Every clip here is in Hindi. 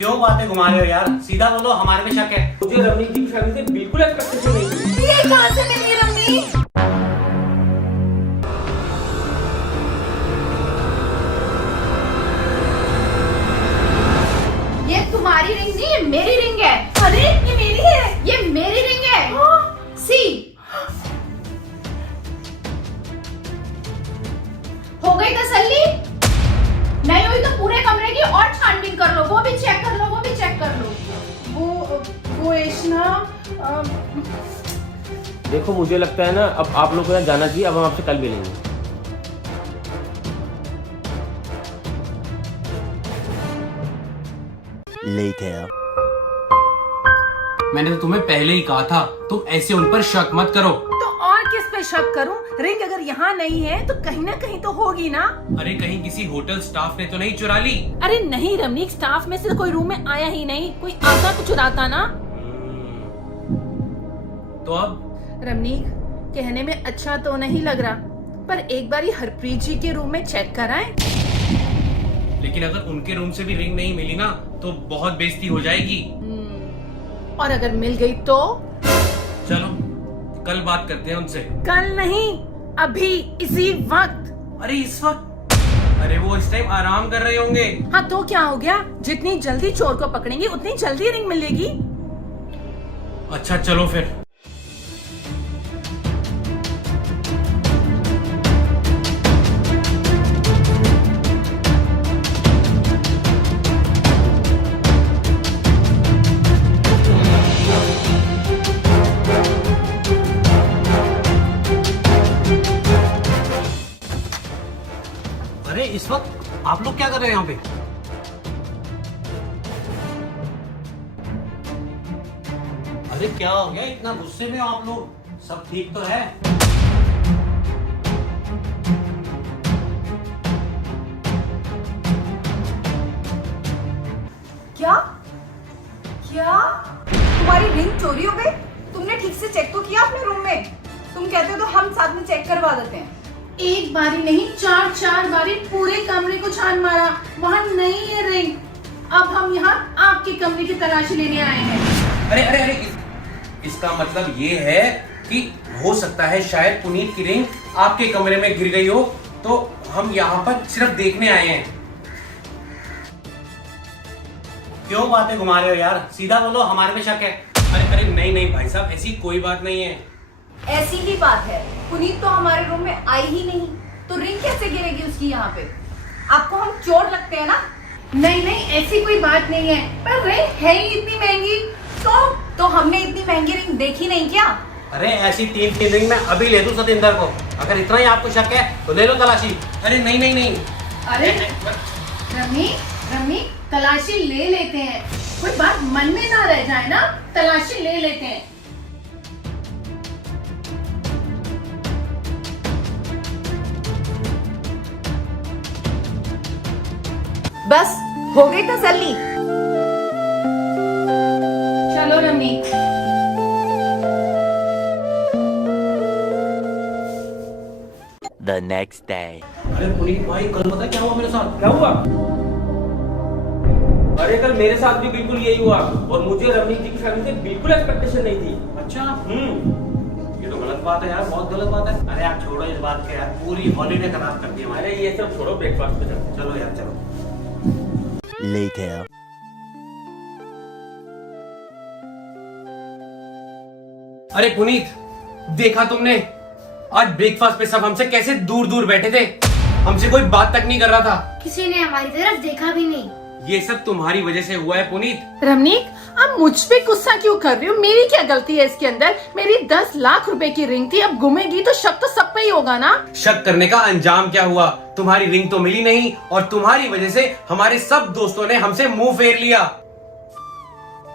क्यों बातें घुमा रहे हो यार? सीधा बोलो, हमारे में शक है। मुझे रवनीत जी की शादी से बिल्कुल एक्सपेक्टेशन नहीं थी। ये कहां से मिली रवनीत? ये तुम्हारी रिंग नहीं, ये मेरी रिंग है। अरे ये मेरी है, ये मेरी रिंग है। सी हो गई तसल्ली? नहीं हुई तो पूरे कमरे की और छानबीन कर लो, वो भी चेक कर लो, वो भी चेक कर लो। वो एशना देखो मुझे लगता है ना अब आप लोग को यहाँ जाना चाहिए। अब हम आपसे कल मिलेंगे। Later. मैंने तो तुम्हें पहले ही कहा था, तुम ऐसे उन पर शक मत करो। तो और किस पे शक करूं? रिंग अगर यहाँ नहीं है तो कहीं ना कहीं तो होगी ना। अरे कहीं किसी होटल स्टाफ ने तो नहीं चुरा ली? अरे नहीं रमनीक, स्टाफ में से कोई रूम में आया ही नहीं, कोई आता तो चुराता ना। तो अब रमनीक, कहने में अच्छा तो नहीं लग रहा, पर एक बार हरप्रीत जी के रूम में चेक कराएं। लेकिन अगर उनके रूम से भी रिंग नहीं मिली ना तो बहुत बेइज्जती हो जाएगी। और अगर मिल गई तो? चलो कल बात करते हैं उनसे। कल नहीं, अभी इसी वक्त। अरे इस वक्त? अरे वो इस टाइम आराम कर रहे होंगे। हाँ तो क्या हो गया, जितनी जल्दी चोर को पकड़ेंगे उतनी जल्दी रिंग मिलेगी। अच्छा चलो फिर। अरे इस वक्त आप लोग क्या कर रहे हैं यहाँ पे? अरे क्या हो गया, इतना गुस्से में हो आप लोग? सब ठीक तो है? क्या क्या तुम्हारी रिंग चोरी हो गई? तुमने ठीक से चेक तो किया अपने रूम में? तुम कहते हो तो हम साथ में चेक करवा देते हैं। एक बारी नहीं, चार बारी पूरे कमरे को छान मारा, वहाँ नहीं है रिंग। अब हम यहाँ आपके कमरे की तलाशी लेने आए हैं। अरे अरे अरे इसका मतलब ये है कि हो सकता है शायद पुनीत की रिंग आपके कमरे में गिर गई हो, तो हम यहाँ पर सिर्फ देखने आए हैं। क्यों बातें घुमा रहे हो यार? सीधा बोलो, हमारे में शक है। अरे अरे नहीं भाई साहब, ऐसी कोई बात नहीं है। ऐसी ही बात है, पुनीत तो हमारे रूम में आई ही नहीं, तो रिंग कैसे गिरेगी उसकी यहाँ पे? आपको हम चोर लगते हैं ना? नहीं ऐसी कोई बात नहीं है, पर रिंग है ही इतनी महंगी। तो हमने इतनी महंगी रिंग देखी नहीं क्या? अरे ऐसी तीन रिंग मैं अभी ले दूं सतेंद्र को। अगर इतना ही आपको शक है तो ले लो तलाशी। अरे नहीं। अरे रमी तलाशी ले लेते हैं, कोई बात मन में ना रह जाए ना, तलाशी ले लेते हैं। बस हो गई तसल्ली? चलो रमी। The next day. अरे पुनीत भाई, कल पता क्या हुआ मेरे साथ? क्या हुआ? अरे कल मेरे साथ भी बिल्कुल यही हुआ और मुझे रवनीत जी की शादी से बिल्कुल एक्सपेक्टेशन नहीं थी। अच्छा ये तो गलत बात है यार, बहुत गलत बात है। अरे आप छोड़ो इस बात के यार, पूरी हॉलीडे खराब कर दी हमारे। अरे ये सब छोड़ो, ब्रेकफास्ट पे चलो। चलो यार चलो। Later. अरे पुनीत, देखा तुमने आज ब्रेकफास्ट पे सब हमसे कैसे दूर दूर बैठे थे, हमसे कोई बात तक नहीं कर रहा था। किसी ने हमारी तरफ देखा भी नहीं। ये सब तुम्हारी वजह से हुआ है पुनीत। रमनीक, अब मुझ पे गुस्सा क्यों कर रही हो? मेरी क्या गलती है इसके अंदर? मेरी 10 लाख रुपए की रिंग थी, अब गुमेगी तो शक तो सब पे ही होगा ना। शक करने का अंजाम क्या हुआ? तुम्हारी रिंग तो मिली नहीं और तुम्हारी वजह से हमारे सब दोस्तों ने हमसे मुंह फेर लिया।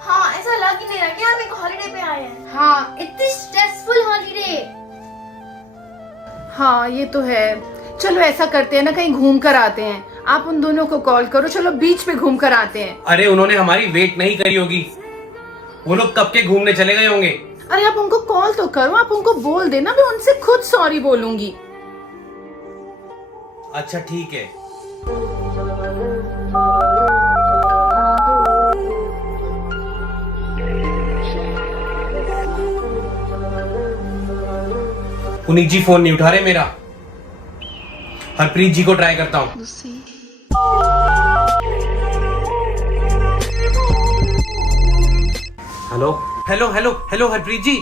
हाँ, ऐसा लग ही नहीं रहा कि हम एक हॉलिडे पे आए हैं। हाँ इतनी स्ट्रेसफुल हॉलिडे। हाँ ये तो है। चलो ऐसा करते हैं ना, कहीं घूम कर आते हैं। आप उन दोनों को कॉल करो, चलो बीच पे घूम कर आते हैं। अरे उन्होंने हमारी वेट नहीं करी होगी, वो लोग कब के घूमने चले गए होंगे। अरे आप उनको कॉल तो करो, आप उनको बोल देना, मैं उनसे खुद सॉरी बोलूंगी। अच्छा ठीक है। पुनीत जी फोन नहीं उठा रहे मेरा। हरप्रीत जी को ट्राई करता हूँ। Hello. Hello hello hello Harpreet ji,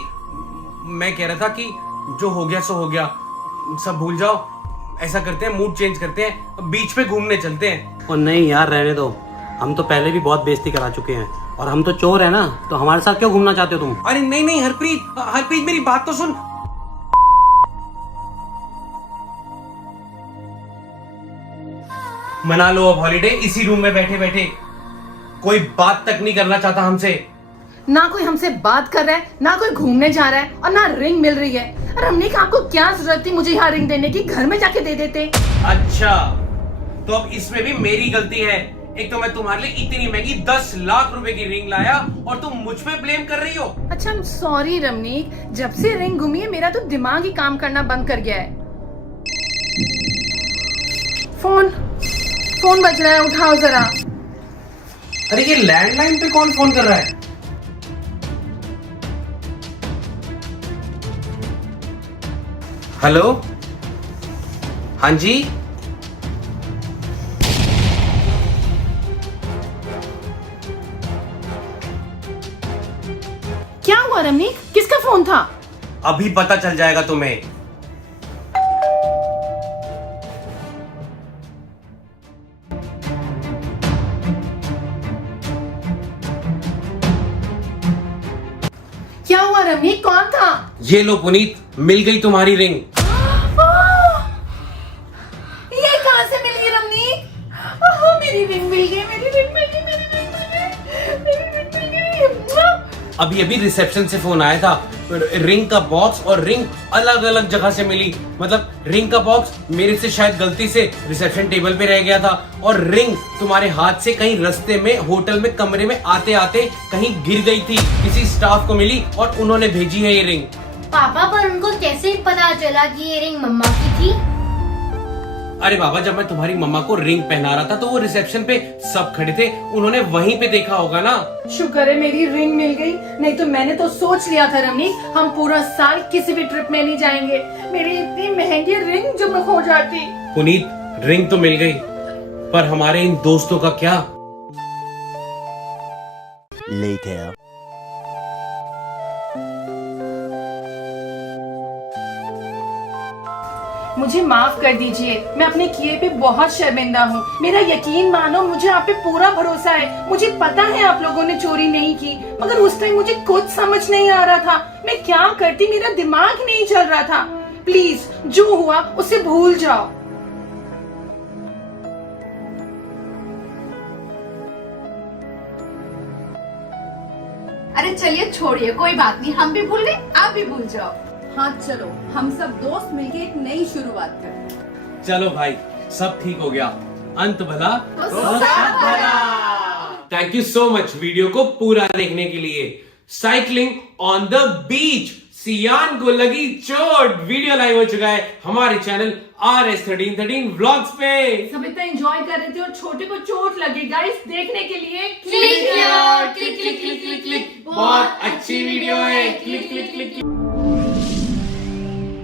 मैं कह रहा था कि जो हो गया सो हो गया, सब भूल जाओ। ऐसा करते हैं, मूड चेंज करते हैं, बीच पे घूमने चलते हैं। और नहीं यार, रहने दो। हम तो पहले भी बहुत बेइज्जती करा चुके हैं और हम तो चोर है ना, तो हमारे साथ क्यों घूमना चाहते हो तुम? अरे नहीं नहीं हरप्रीत मेरी बात तो सुन। मना लो अब हॉलीडे, इसी रूम में बैठे बैठे। कोई बात तक नहीं करना चाहता हमसे। ना कोई हमसे बात कर रहा है, ना कोई घूमने जा रहा है, और ना रिंग मिल रही है। और हमने कहा आपको क्या जरूरत थी मुझे यहाँ रिंग देने की, घर में जाके दे देते। अच्छा, तो अब इसमें भी मेरी गलती है। एक तो मैं तुम्हारे लिए इतनी महंगी 10 लाख रुपए की रिंग लाया और तुम मुझ पे ब्लेम कर रही हो। अच्छा I'm सॉरी रमनीक, जब से रिंग घूमी है मेरा तो दिमाग ही काम करना बंद कर गया है। फोन बज रहा है, उठाओ जरा। अरे ये लैंडलाइन पे कौन फोन कर रहा है? हेलो, हाँ जी। क्या हुआ रमनीक, किसका फोन था? अभी पता चल जाएगा तुम्हें। क्या हुआ रमनीक, कौन था? ये लो पुनीत, मिल गई तुम्हारी रिंग। ये कहां से मिल गई रमनीक? मेरी रिंग मिल गई, मेरी रिंग मिल गई, मेरी रिंग मिल गई, मेरी रिंग मिल गई। अभी अभी रिसेप्शन से फोन आया था, रिंग का बॉक्स और रिंग अलग अलग जगह से मिली। मतलब रिंग का बॉक्स मेरे से शायद गलती से रिसेप्शन टेबल पे रह गया था, और रिंग तुम्हारे हाथ से कहीं रास्ते में होटल में कमरे में आते आते कहीं गिर गई थी। किसी स्टाफ को मिली और उन्होंने भेजी है ये रिंग। पापा, पर उनको कैसे पता चला कि ये रिंग मम्मा की थी? अरे बाबा, जब मैं तुम्हारी मम्मा को रिंग पहना रहा था तो वो रिसेप्शन पे सब खड़े थे, उन्होंने वहीं पे देखा होगा ना। शुक्र है मेरी रिंग मिल गई, नहीं तो मैंने तो सोच लिया था रमनीक हम पूरा साल किसी भी ट्रिप में नहीं जाएंगे। मेरी इतनी महंगी रिंग जो मैं खो जाती। पुनीत, रिंग तो मिल गई, पर हमारे इन दोस्तों का क्या? Later. मुझे माफ कर दीजिए, मैं अपने किए पे बहुत शर्मिंदा हूँ। मेरा यकीन मानो, मुझे आप पे पूरा भरोसा है। मुझे पता है आप लोगों ने चोरी नहीं की, मगर उस टाइम मुझे कुछ समझ नहीं आ रहा था। मैं क्या करती, मेरा दिमाग नहीं चल रहा था। प्लीज जो हुआ उसे भूल जाओ। अरे चलिए छोड़िए, कोई बात नहीं, हम भी भूल गए, आप भी भूल जाओ। हाँ चलो, हम सब दोस्त मिलके एक नई शुरुआत करें। चलो भाई, सब ठीक हो गया। अंत भला तो सब भला। Thank you so much video को पूरा देखने के लिए। साइकिलिंग ऑन द बीच, सियान को लगी चोट वीडियो लाइव हो चुका है हमारे चैनल RS1313 व्लॉग्स पे। सब इतना एंजॉय कर रहे थे और छोटे को चोट लगे। गाइस देखने के लिए click click click click click click. बहुत अच्छी वीडियो है। Click click click click.